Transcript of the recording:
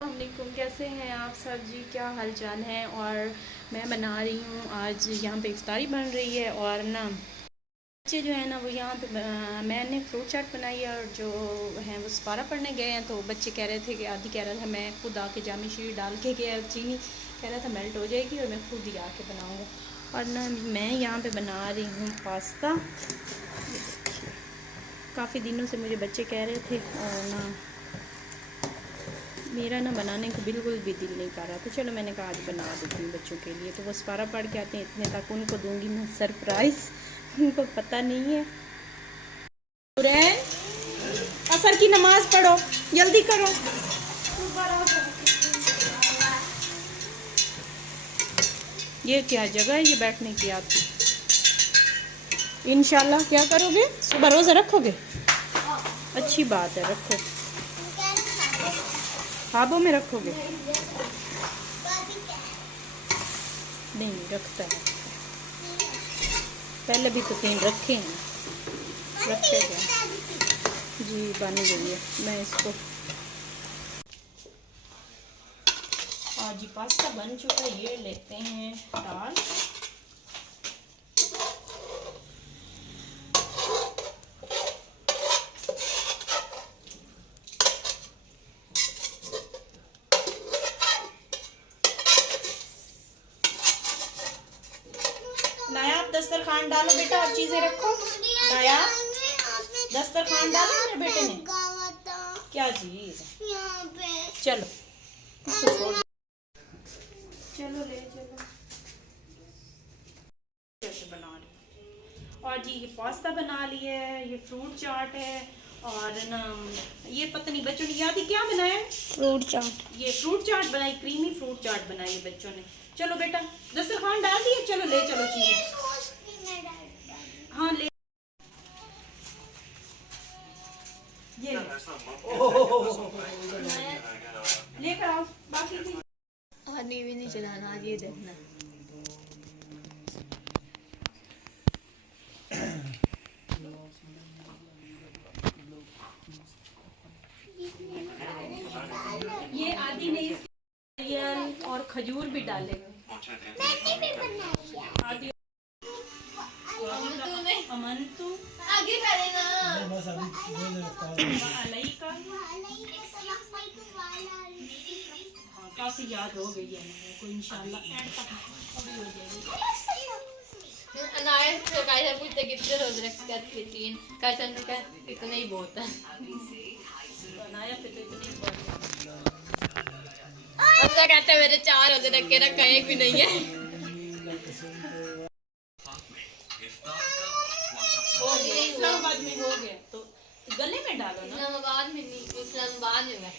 अस्सलामुअलैकुम, कैसे हैं आप सब जी? क्या हाल चाल है। और मैं बना रही हूँ आज यहाँ पे इफ्तारी बन रही है। और ना बच्चे जो है ना वो यहाँ पे मैंने फ्रूट चाट बनाई है, और जो हैं वो सपारा पढ़ने गए हैं। तो बच्चे कह रहे थे कि आदि कह रहा था मैं खुद आके जामी शीर डाल के गया, चीनी कह रहा था मेल्ट हो जाएगी और मैं खुद ही आके बनाऊँगा। और ना मैं यहाँ पे बना रही हूँ पास्ता। काफ़ी दिनों से मुझे बच्चे कह रहे थे, और ना मेरा ना बनाने को बिल्कुल भी दिल नहीं कर रहा। तो चलो मैंने कहा आज बना देती हूँ बच्चों के लिए। तो वो सपारा पढ़ के आते हैं, इतने तक उनको दूंगी मैं सरप्राइज़। उनको पता नहीं है। हुरैन, असर की नमाज पढ़ो, जल्दी करो। ये क्या जगह है ये बैठने की आपकी? इंशाल्लाह क्या करोगे? सुबह रोज़ा रखोगे? अच्छी बात है, रखो। ख्वाबों में रखोगे? नहीं रखता है, पहले भी तो 3 रखे हैं। रखे क्या जी, बन गई है। मैं इसको आज ही पास्ता बन चुका है। ये लेते हैं दाल। नायाब दस्तरखान डालो बेटा, और चीजें रखो। नायाब दस्तरखान डालो मेरे बेटे ने। क्या चीज? चलो इसको छोड़, चलो ले चलो। कैसे बना रही और जी, ये पास्ता बना लिया है, ये फ्रूट चाट है। और ना ये पता नहीं बच्चों ने याद ही क्या बनाया है, फ्रूट चाट। ये फ्रूट चाट बनाई, क्रीमी फ्रूट चाट बनाई है बच्चों ने। चलो बेटा दस्तरखान डाल दिए, चलो ले चलो चीजें। हाँ ले, ये लेकर आओ बाकी चीज़। पानी भी नहीं चलाना आज, ये देखना। ये आदि ने नारियल और खजूर भी डाले। आदि अमन तू आगे करेगा। अलैका। हाँ काफी याद हो गई है मेरे को, इंशाल्लाह एंड तक अभी हो जाएगी। अनायत से कैसे पूछते कितने रोज रखते 3 कैसे का इतना ही बहुत है। बनाया फिर तो इतनी बात अब तो कहते हैं मेरे 4 रोज रख के रखा एक भी नहीं है। हो गया, इस्लामाबाद में हो गया तो गले में डालो ना। इस्लामाबाद में नहीं, इस्लामाबाद में